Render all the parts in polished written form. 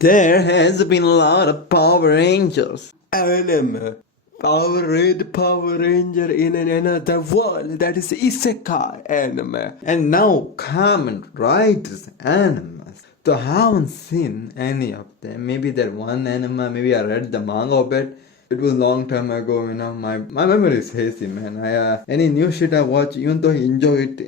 There has been a lot of Power Rangers. Anime. Power Ranger in another world. That is Isekai anime. And now Kamen writes animes. So I haven't seen any of them. Maybe that one anime, maybe I read the manga of it. It was a long time ago, my memory is hazy, man. Any new shit I watch, even though I enjoy it,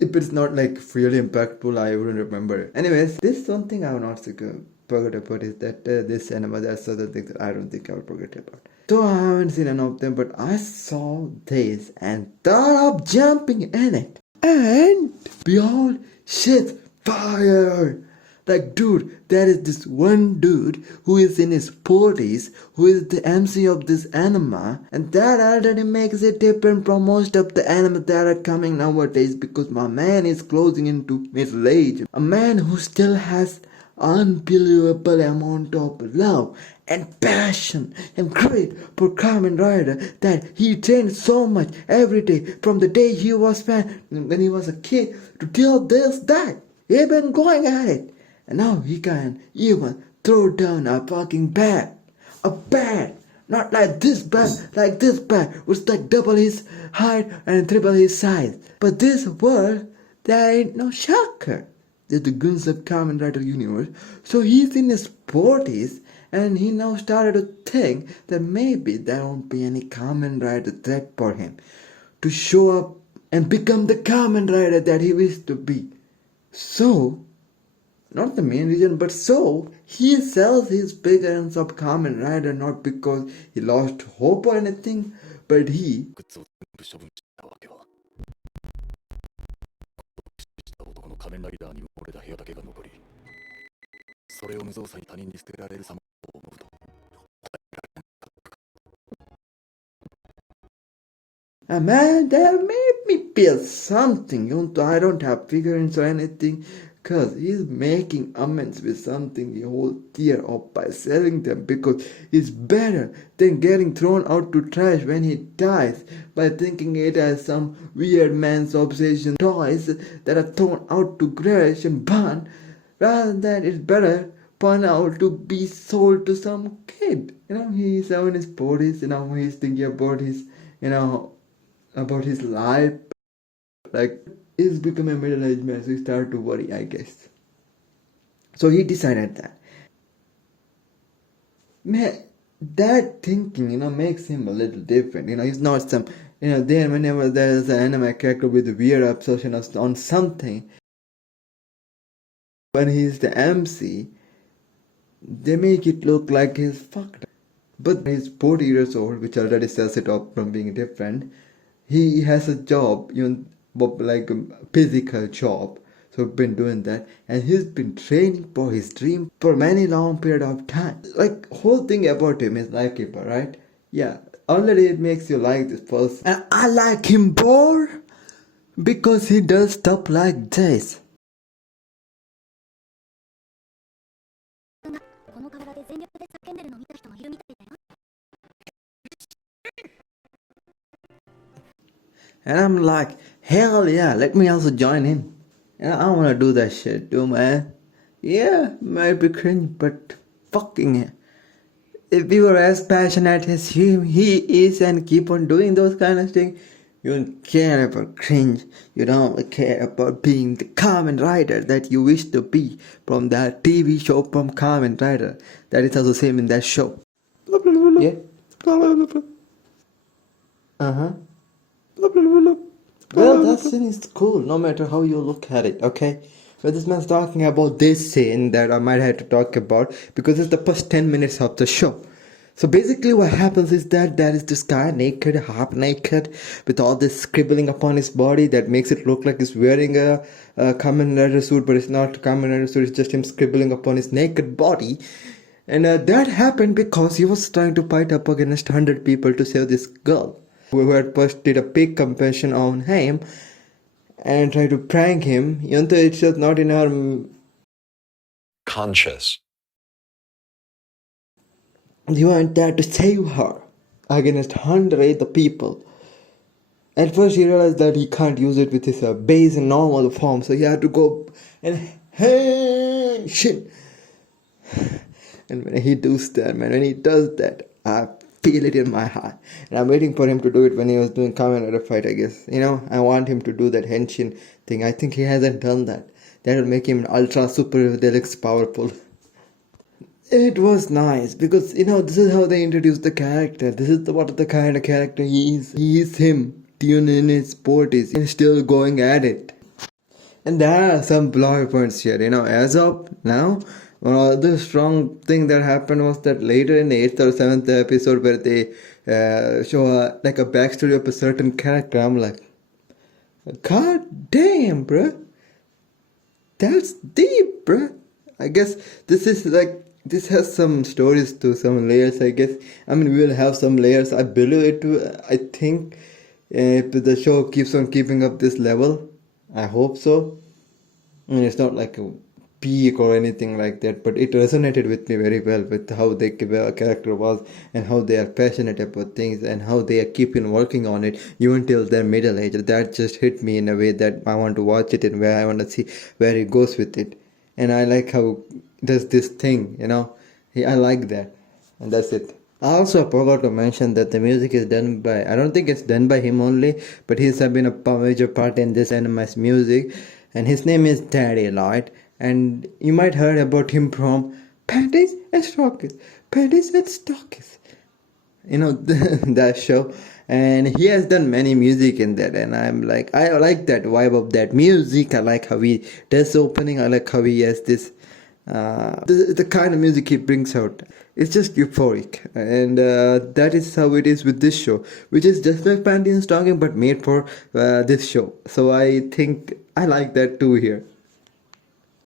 if it's not like really impactful, I wouldn't remember it. Anyways, this is one thing I will not forget about is that this anime, there's other things that I don't think I will forget about. So I haven't seen any of them, but I saw this and thought of jumping in it. And behold, shit, fire! Like, dude, there is this one dude who is in his 40s, who is the MC of this anime, and that already makes it different from most of the anime that are coming nowadays because my man is closing into middle age. A man who still has unbelievable amount of love and passion and great for Kamen Rider that he trained so much every day from the day he was when he was a kid to till this day. He been going at it. And now he can even throw down a fucking bat. A bat! Not like this bat, which like double his height and triple his size. But this world, there ain't no shocker. There's the guns of Kamen Rider universe. So he's in his 40s and he now started to think that maybe there won't be any Kamen Rider threat for him to show up and become the Kamen Rider that he wished to be. So, not the main reason, but so he sells his figurines of Kamen Rider not because he lost hope or anything, but he man, that made me feel something. I don't have figurines or anything, cause he's making amends with something he hold dear up by selling them because it's better than getting thrown out to trash when he dies by thinking it as some weird man's obsession toys that are thrown out to crash and burn, rather than it's better fun out to be sold to some kid. He's in his 40s, he's thinking about his life. Like, he's becoming a middle-aged man, so he started to worry, I guess. So he decided that. Man, that thinking, makes him a little different. He's not some, then whenever there's an anime character with a weird obsession on something, when he's the MC, they make it look like he's fucked up. But he's 40 years old, which already sets it up from being different. He has a job, like a physical job. So he's been doing that. And he's been training for his dream for many long period of time. Like, whole thing about him is likable, right? Yeah, already it makes you like this person. And I like him more because he does stuff like this. And I'm like, hell yeah, let me also join in. And I want to do that shit too, man. Yeah, might be cringe, but fucking if you were as passionate as he is and keep on doing those kind of things, you don't care about cringe. You don't care about being the Kamen Rider that you wish to be from that TV show from Kamen Rider. That is also same in that show. Yeah. Uh-huh. Well, that scene is cool, no matter how you look at it, okay? But this man's talking about this scene that I might have to talk about because it's the first 10 minutes of the show. So basically what happens is that there is this guy naked, half naked, with all this scribbling upon his body that makes it look like he's wearing a Kamen Rider suit, but it's not a Kamen Rider suit, it's just him scribbling upon his naked body. And that happened because he was trying to fight up against 100 people to save this girl, who at first did a big confession on him and tried to prank him, even though it's just not in her conscious. He went there to save her against 100 people. At first he realized that he can't use it with his base and normal form, so he had to go and hey shit. And when he does that, man, when he does that, I feel it in my heart. And I'm waiting for him to do it when he was doing Kamen Rider fight, I guess. I want him to do that henshin thing. I think he hasn't done that. That will make him ultra super deluxe powerful. It was nice because this is how they introduce the character. This is what the kind of character he is. He is him. Tune in his sport is and still going at it. And there are some plot points here. As of now, one other strong thing that happened was that later in the 8th or 7th episode where they show like a backstory of a certain character, I'm like, God damn, bruh. That's deep, bruh. I guess this has some stories to some layers, I guess. I mean, we will have some layers. I believe it will. I think if the show keeps on keeping up this level, I hope so. I mean, it's not like a peak or anything like that, but it resonated with me very well with how the character was and how they are passionate about things and how they are keeping working on it even till their middle age. That just hit me in a way that I want to watch it and where I want to see where it goes with it. And I like how does this thing, I like that. And that's it. I also forgot to mention that the music is done by, I don't think it's done by him only, but he's been a major part in this anime's music. And his name is Daddy Lloyd. And you might heard about him from Panties and Stockies. Panties and Stockies. That show. And he has done many music in that, and I like that vibe of that music. I like how he does opening. I like how he has this the kind of music he brings out. It's just euphoric, and that is how it is with this show, which is just like Panty and Stocking but made for this show. So I think I like that too here.